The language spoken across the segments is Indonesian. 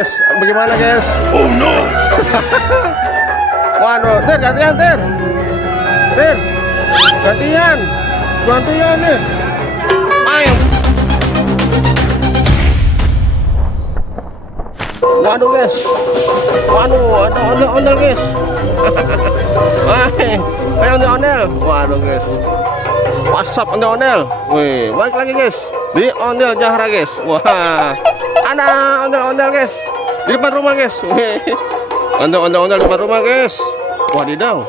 guys, bagaimana guys? Oh no. Waduh, Tir, gantian Tir. Tir, gantian nih. Ayo. Waduh guys, waduh, ada ondel guys. Ayo ondel. Waduh guys, WhatsApp ondel. Wih, balik lagi guys di ondel Jahara guys. Wah, ada ondel guys di depan rumah guys. Wih, ondel di depan rumah guys. Wadidaw,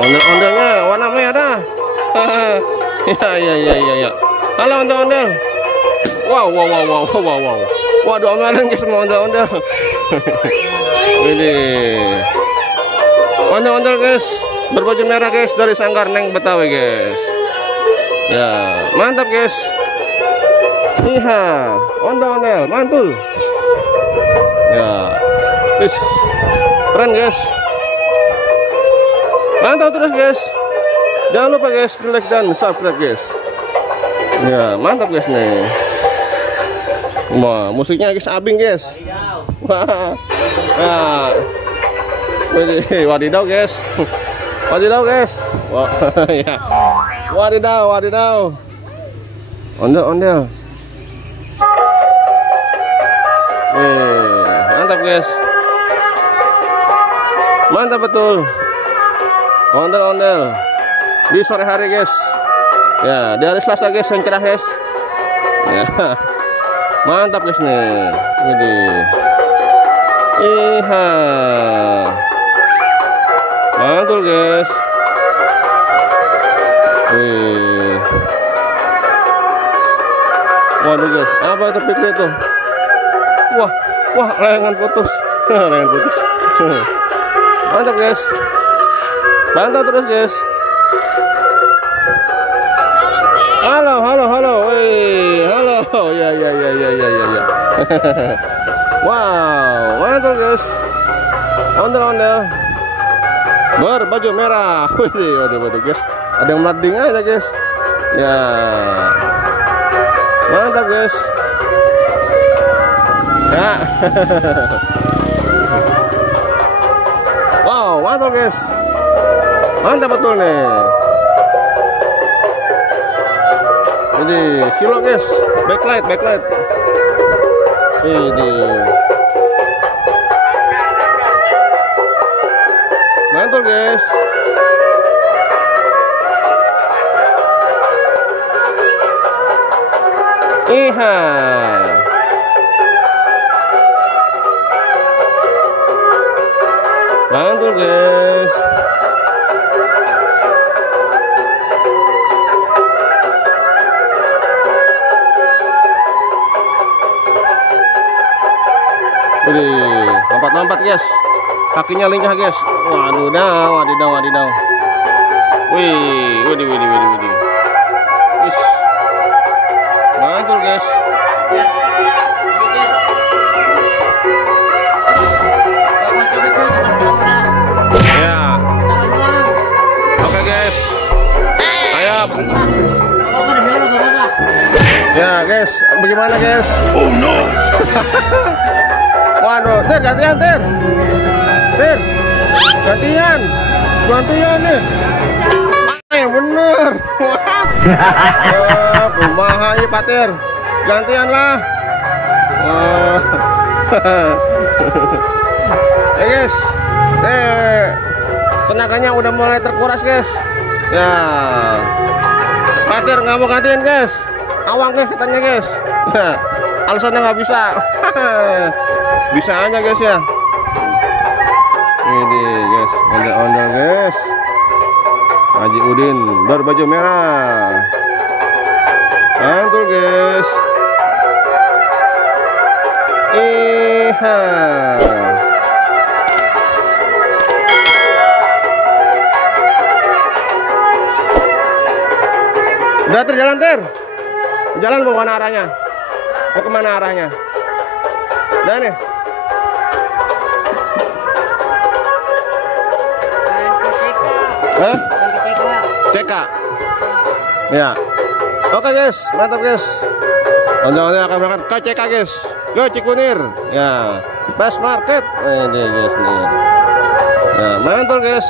ondel-ondelnya warna merah. Ya. Halo ondel. Wow. Waduh, omelan guys, semua ondel. Ini ondel guys, berbaju merah guys, dari Sanggar Neng Betawi guys. Ya, mantap guys. Iya, ondel mantul. Ya, keren guys. Mantap terus guys. Jangan lupa guys, like dan subscribe guys. Ya, mantap guys nih. Wah, musiknya guys abing guys. Wah. Nah. Wadidaw guys. Wah, ya. Wadidaw. Ondel. Mantap guys. Mantap betul. Ondel di sore hari guys. Ya, di hari Selasa guys, yang cerah guys. Ya. Mantap guys nih. Ini. Iya. Mantul guys. Wih. Waduh guys, apa itu pikir itu? Wah, layangan putus. Mantap guys. Mantap terus guys. Halo. Wih, halo. Ya. Wow, mantap guys. Ondel. Berbaju merah. Waduh guys. Ada yang melading aja guys. Ya. Mantap guys. Ya. Wow, mantap guys. Mantap betul nih. Ini silo guys, backlight. Ini mantul guys. Iya. Mantul guys. Wih, lompat guys. Kakinya lincah guys. Wadidaw. Wih. Wis. Mantul guys. Ya. Oke guys. Ayo. Ya guys, bagaimana guys? Oh no. Waduh, Tir, gantian Tir. Gantian nih. Yang bener. Wah, kumaha ieu Pak Tir. Gantian lah. Guys. Tenaganya udah mulai terkuras guys. Ya. Pak Tir nggak mau gantian guys. Awang guys katanya guys. Alasannya nggak bisa. Bisa aja guys ya. Ini guys, ondel guys. Haji Udin berbaju merah. Mantul guys. Iya. Udah terjalan Ter. Jalan mau kemana arahnya? Mau kemana arahnya? Udah nih. TK. Ya. Oke guys, mantap guys. Ondel-ondel akan berangkat ke CK guys, ke Cikunir. Ya. Best Market. Ini guys nih. Nah, mantul guys.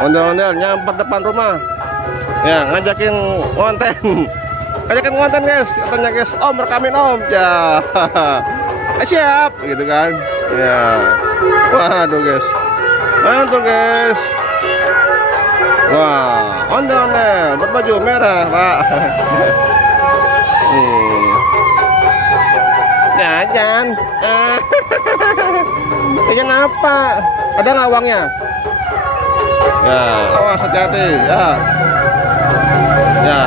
Ondel-ondel nyamper depan rumah. Ya, ngajakin konten. Ngajakin konten guys. Katanya guys, Om rekamin Om. Ya. Siap gitu kan. Ya. Waduh guys. Mantul guys. Wah, ondel-ondel berbaju merah, Pak. Jajan. Jajan apa? Ada nggak uangnya? Ya, awas hati-hati. Ya. Ya.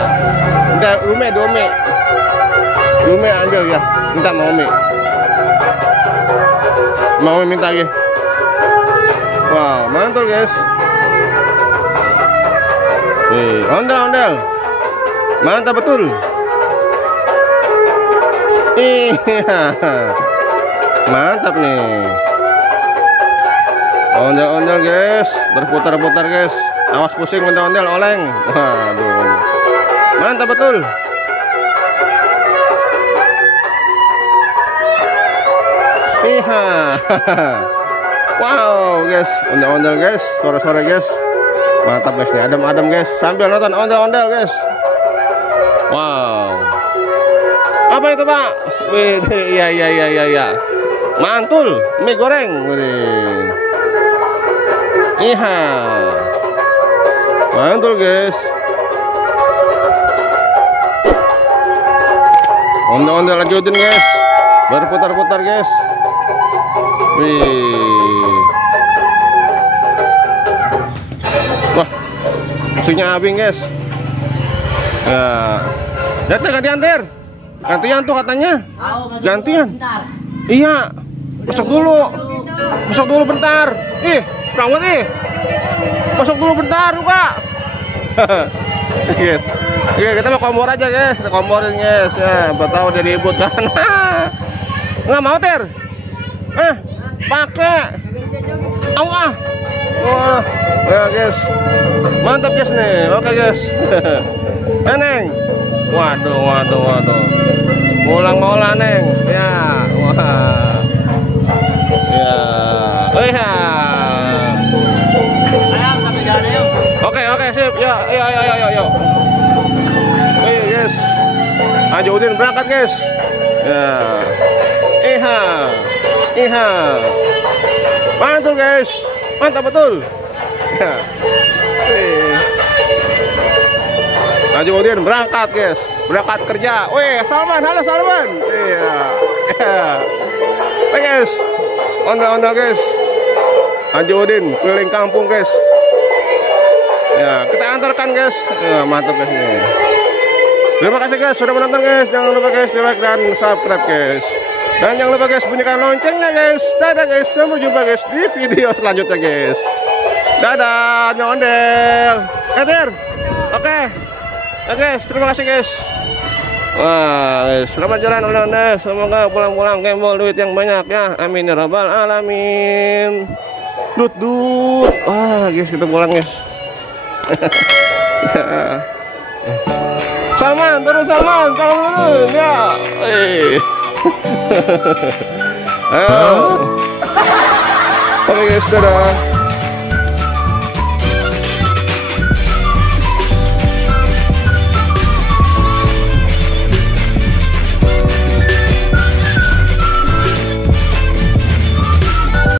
Udah, Dume. Dume ambil ya. Minta mau Umi. Mau minta lagi. Wow, mantul guys. Ondel-ondel. Mantap betul. Iya. Mantap nih. Ondel-ondel guys, berputar-putar guys. Awas pusing ondel-ondel oleng. Waduh. Mantap betul. Iya. Wow guys, ondel-ondel guys, sore-sore guys. Mantap guys nih, adem-adem guys. Sambil nonton ondel-ondel guys. Wow. Apa itu Pak? Wih, iya. Mantul, mie goreng. Wih. Iya. Mantul guys. Ondel-ondel lanjutin guys. Berputar-putar guys. Wih. Wah, musiknya abing guys. Ya. Gantian tuh katanya. Gantian. Iya. Masuk dulu bentar. Ih, bangun ih. Masuk dulu bentar, Pak. Guys. Oke, kita mau kompor aja guys. Kita komporin guys. Ya, tahu dia ribut kan. Nggak mau Ter. Pakai. Wah. Ya guys. Mantap guys nih. Oke guys. Neng. Waduh. Ngulang Neng. Ya. Wah. Ya. Iya. Oke, sip. Ya, ayo. Guys. Haji Udin berangkat guys. Ya. Iya. Mantul guys. Mantap betul. Ya. Haji Udin berangkat guys. Berangkat kerja. Wih, halo Salman. Iya. Oke guys. Ondel-ondel guys. Haji Udin keliling kampung guys. Ya, kita antarkan guys. Ya, mantap guys nih. Terima kasih guys sudah menonton guys. Jangan lupa guys di like dan subscribe guys. Dan jangan lupa guys bunyikan loncengnya guys. Dadah guys. Sampai jumpa guys di video selanjutnya guys. Dadah, ondel. Kadir. Oke, guys, terima kasih guys. Wah, guys, selamat jalan ondel-ondel. Semoga pulang-pulang gembol duit yang banyak ya. Amin ya rabbal alamin. Dut. Wah, guys, kita pulang guys. Salman tolong dulu ya. Oke guys, dadah.